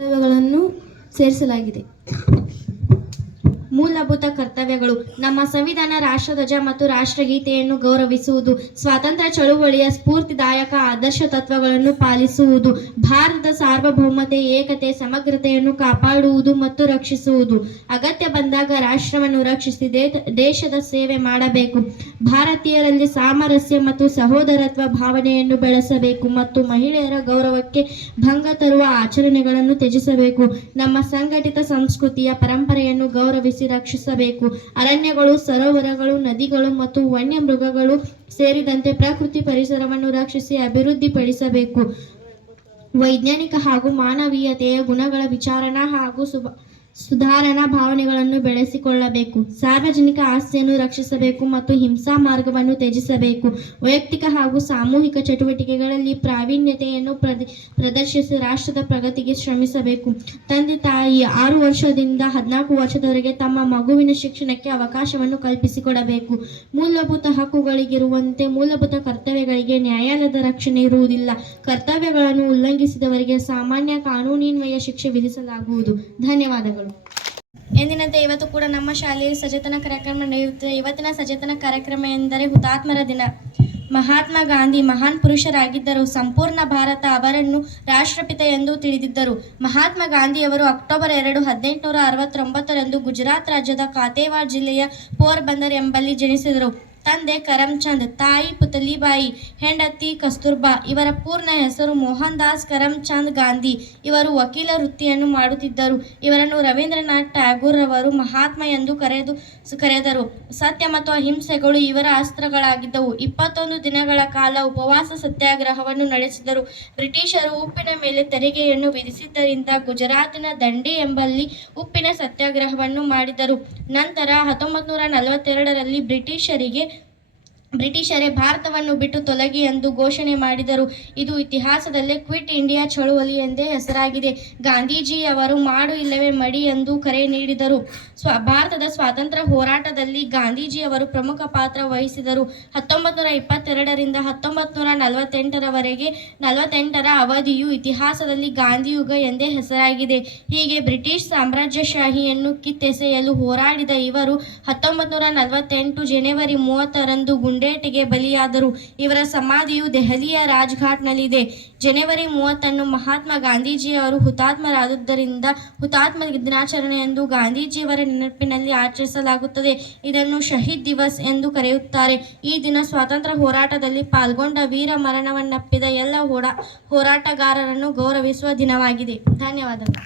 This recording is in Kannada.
ಕರ್ತವ್ಯಗಳನ್ನು ಸೇರಿಸಲಾಗಿದೆ. ಮೂಲಭೂತ ಕರ್ತವ್ಯಗಳು: ನಮ್ಮ ಸಂವಿಧಾನ, ರಾಷ್ಟ್ರಧ್ವಜ ಮತ್ತು ರಾಷ್ಟ್ರಗೀತೆಯನ್ನು ಗೌರವಿಸುವುದು, ಸ್ವಾತಂತ್ರ್ಯ ಚಳುವಳಿಯ ಸ್ಫೂರ್ತಿದಾಯಕ ಆದರ್ಶ ತತ್ವಗಳನ್ನು ಪಾಲಿಸುವುದು, ಭಾರತದ ಸಾರ್ವಭೌಮತೆ, ಏಕತೆ, ಸಮಗ್ರತೆಯನ್ನು ಕಾಪಾಡುವುದು ಮತ್ತು ರಕ್ಷಿಸುವುದು, ಅಗತ್ಯ ಬಂದಾಗ ರಾಷ್ಟ್ರವನ್ನು ರಕ್ಷಿಸಿ ದೇಶದ ಸೇವೆ ಮಾಡಬೇಕು, ಭಾರತೀಯರಲ್ಲಿ ಸಾಮರಸ್ಯ ಮತ್ತು ಸಹೋದರತ್ವ ಭಾವನೆಯನ್ನು ಬೆಳೆಸಬೇಕು ಮತ್ತು ಮಹಿಳೆಯರ ಗೌರವಕ್ಕೆ ಭಂಗ ತರುವ ಆಚರಣೆಗಳನ್ನು ತ್ಯಜಿಸಬೇಕು. ನಮ್ಮ ಸಂಘಟಿತ ಸಂಸ್ಕೃತಿಯ ಪರಂಪರೆಯನ್ನು ಗೌರವಿಸಿ ರಕ್ಷಿಸಬೇಕು. ಅರಣ್ಯಗಳು, ಸರೋವರಗಳು, ನದಿಗಳು ಮತ್ತು ವನ್ಯ ಮೃಗಗಳು ಸೇರಿದಂತೆ ಪ್ರಕೃತಿ ಪರಿಸರವನ್ನು ರಕ್ಷಿಸಿ ಅಭಿವೃದ್ಧಿಪಡಿಸಬೇಕು. ವೈಜ್ಞಾನಿಕ ಹಾಗೂ ಮಾನವೀಯತೆಯ ಗುಣಗಳ ವಿಚಾರಣಾ ಹಾಗೂ ಸುಧಾರಣಾ ಭಾವನೆಗಳನ್ನು ಬೆಳೆಸಿಕೊಳ್ಳಬೇಕು. ಸಾರ್ವಜನಿಕ ಆಸ್ತಿಯನ್ನು ರಕ್ಷಿಸಬೇಕು ಮತ್ತು ಹಿಂಸಾ ಮಾರ್ಗವನ್ನು ತ್ಯಜಿಸಬೇಕು. ವೈಯಕ್ತಿಕ ಹಾಗೂ ಸಾಮೂಹಿಕ ಚಟುವಟಿಕೆಗಳಲ್ಲಿ ಪ್ರಾವೀಣ್ಯತೆಯನ್ನು ಪ್ರದರ್ಶಿಸಿ ರಾಷ್ಟ್ರದ ಪ್ರಗತಿಗೆ ಶ್ರಮಿಸಬೇಕು. ತಂದೆ ತಾಯಿ 6 ವರ್ಷದಿಂದ 14 ವರ್ಷದವರೆಗೆ ತಮ್ಮ ಮಗುವಿನ ಶಿಕ್ಷಣಕ್ಕೆ ಅವಕಾಶವನ್ನು ಕಲ್ಪಿಸಿಕೊಡಬೇಕು. ಮೂಲಭೂತ ಹಕ್ಕುಗಳಿಗಿರುವಂತೆ ಮೂಲಭೂತ ಕರ್ತವ್ಯಗಳಿಗೆ ನ್ಯಾಯಾಲಯದ ರಕ್ಷಣೆ ಇರುವುದಿಲ್ಲ. ಕರ್ತವ್ಯಗಳನ್ನು ಉಲ್ಲಂಘಿಸಿದವರಿಗೆ ಸಾಮಾನ್ಯ ಕಾನೂನಿನ್ವಯ ಶಿಕ್ಷೆ ವಿಧಿಸಲಾಗುವುದು. ಧನ್ಯವಾದಗಳು. ಎಂದಿನಂತೆ ಇವತ್ತು ಕೂಡ ನಮ್ಮ ಶಾಲೆಯಲ್ಲಿ ಸಚೇತನ ಕಾರ್ಯಕ್ರಮ ನಡೆಯುತ್ತದೆ. ಇವತ್ತಿನ ಸಚೇತನ ಕಾರ್ಯಕ್ರಮ ಎಂದರೆ ಹುತಾತ್ಮರ ದಿನ. ಮಹಾತ್ಮ ಗಾಂಧಿ ಮಹಾನ್ ಪುರುಷರಾಗಿದ್ದರು. ಸಂಪೂರ್ಣ ಭಾರತ ಅವರನ್ನು ರಾಷ್ಟ್ರಪಿತ ಎಂದು ತಿಳಿದಿದ್ದರು. ಮಹಾತ್ಮ ಗಾಂಧಿಯವರು ಅಕ್ಟೋಬರ್ 2, 1869 ಗುಜರಾತ್ ರಾಜ್ಯದ ಕಾಥೇವಾಡ್ ಜಿಲ್ಲೆಯ ಪೋರ್ಬಂದರ್ ಎಂಬಲ್ಲಿ ಜನಿಸಿದರು. ತಂದೆ ಕರಮ್ಚಂದ್, ತಾಯಿ ಪುತಲಿಬಾಯಿ, ಹೆಂಡತಿ ಕಸ್ತೂರ್ಬಾ. ಇವರ ಪೂರ್ಣ ಹೆಸರು ಮೋಹನ್ ದಾಸ್ ಕರಮ್ಚಂದ್ ಗಾಂಧಿ. ಇವರು ವಕೀಲ ವೃತ್ತಿಯನ್ನು ಮಾಡುತ್ತಿದ್ದರು. ಇವರನ್ನು ರವೀಂದ್ರನಾಥ್ ಟ್ಯಾಗೂರ್ ರವರು ಮಹಾತ್ಮ ಎಂದು ಕರೆದರು. ಸತ್ಯ ಮತ್ತು ಅಹಿಂಸೆಗಳು ಇವರ ಅಸ್ತ್ರಗಳಾಗಿದ್ದವು. 21 ದಿನಗಳ ಕಾಲ ಉಪವಾಸ ಸತ್ಯಾಗ್ರಹವನ್ನು ನಡೆಸಿದರು. ಬ್ರಿಟಿಷರು ಉಪ್ಪಿನ ಮೇಲೆ ತೆರಿಗೆಯನ್ನು ವಿಧಿಸಿದ್ದರಿಂದ ಗುಜರಾತಿನ ದಂಡಿ ಎಂಬಲ್ಲಿ ಉಪ್ಪಿನ ಸತ್ಯಾಗ್ರಹವನ್ನು ಮಾಡಿದರು. ನಂತರ 1942ರಲ್ಲಿ ಬ್ರಿಟಿಷರೇ ಭಾರತವನ್ನು ಬಿಟ್ಟು ತೊಲಗಿ ಎಂದು ಘೋಷಣೆ ಮಾಡಿದರು. ಇದು ಇತಿಹಾಸದಲ್ಲೇ ಕ್ವಿಟ್ ಇಂಡಿಯಾ ಚಳುವಳಿ ಎಂದೇ ಹೆಸರಾಗಿದೆ. ಗಾಂಧೀಜಿಯವರು ಮಾಡು ಇಲ್ಲವೇ ಮಡಿ ಎಂದು ಕರೆ ನೀಡಿದರು. ಭಾರತದ ಸ್ವಾತಂತ್ರ್ಯ ಹೋರಾಟದಲ್ಲಿ ಗಾಂಧೀಜಿಯವರು ಪ್ರಮುಖ ಪಾತ್ರ ವಹಿಸಿದರು. 1922ರಿಂದ 1948ರವರೆಗೆ 48ರ ಅವಧಿಯು ಇತಿಹಾಸದಲ್ಲಿ ಗಾಂಧಿಯುಗ ಎಂದೇ ಹೆಸರಾಗಿದೆ. ಹೀಗೆ ಬ್ರಿಟಿಷ್ ಸಾಮ್ರಾಜ್ಯಶಾಹಿಯನ್ನು ಕಿತ್ತೆಸೆಯಲು ಹೋರಾಡಿದ ಇವರು 1948 ಜನವರಿ 30ರಂದು ಗುಂಡೇಟಿಗೆ ಬಲಿಯಾದರು. ಇವರ ಸಮಾಧಿಯು ದೆಹಲಿಯ ರಾಜ್ಘಾಟ್ನಲ್ಲಿದೆ. ಜನವರಿ 30ನ್ನು ಮಹಾತ್ಮ ಗಾಂಧೀಜಿಯವರು ಹುತಾತ್ಮರಾದುದರಿಂದ ಹುತಾತ್ಮ ದಿನಾಚರಣೆ ಎಂದು ಗಾಂಧೀಜಿಯವರ ನೆನಪಿನಲ್ಲಿ ಆಚರಿಸಲಾಗುತ್ತದೆ. ಇದನ್ನು ಶಹೀದ್ ದಿವಸ್ ಎಂದು ಕರೆಯುತ್ತಾರೆ. ಈ ದಿನ ಸ್ವಾತಂತ್ರ್ಯ ಹೋರಾಟದಲ್ಲಿ ಪಾಲ್ಗೊಂಡ ವೀರ ಮರಣವನ್ನಪ್ಪಿದ ಎಲ್ಲ ಹೋರಾಟಗಾರರನ್ನು ಗೌರವಿಸುವ ದಿನವಾಗಿದೆ. ಧನ್ಯವಾದಗಳು.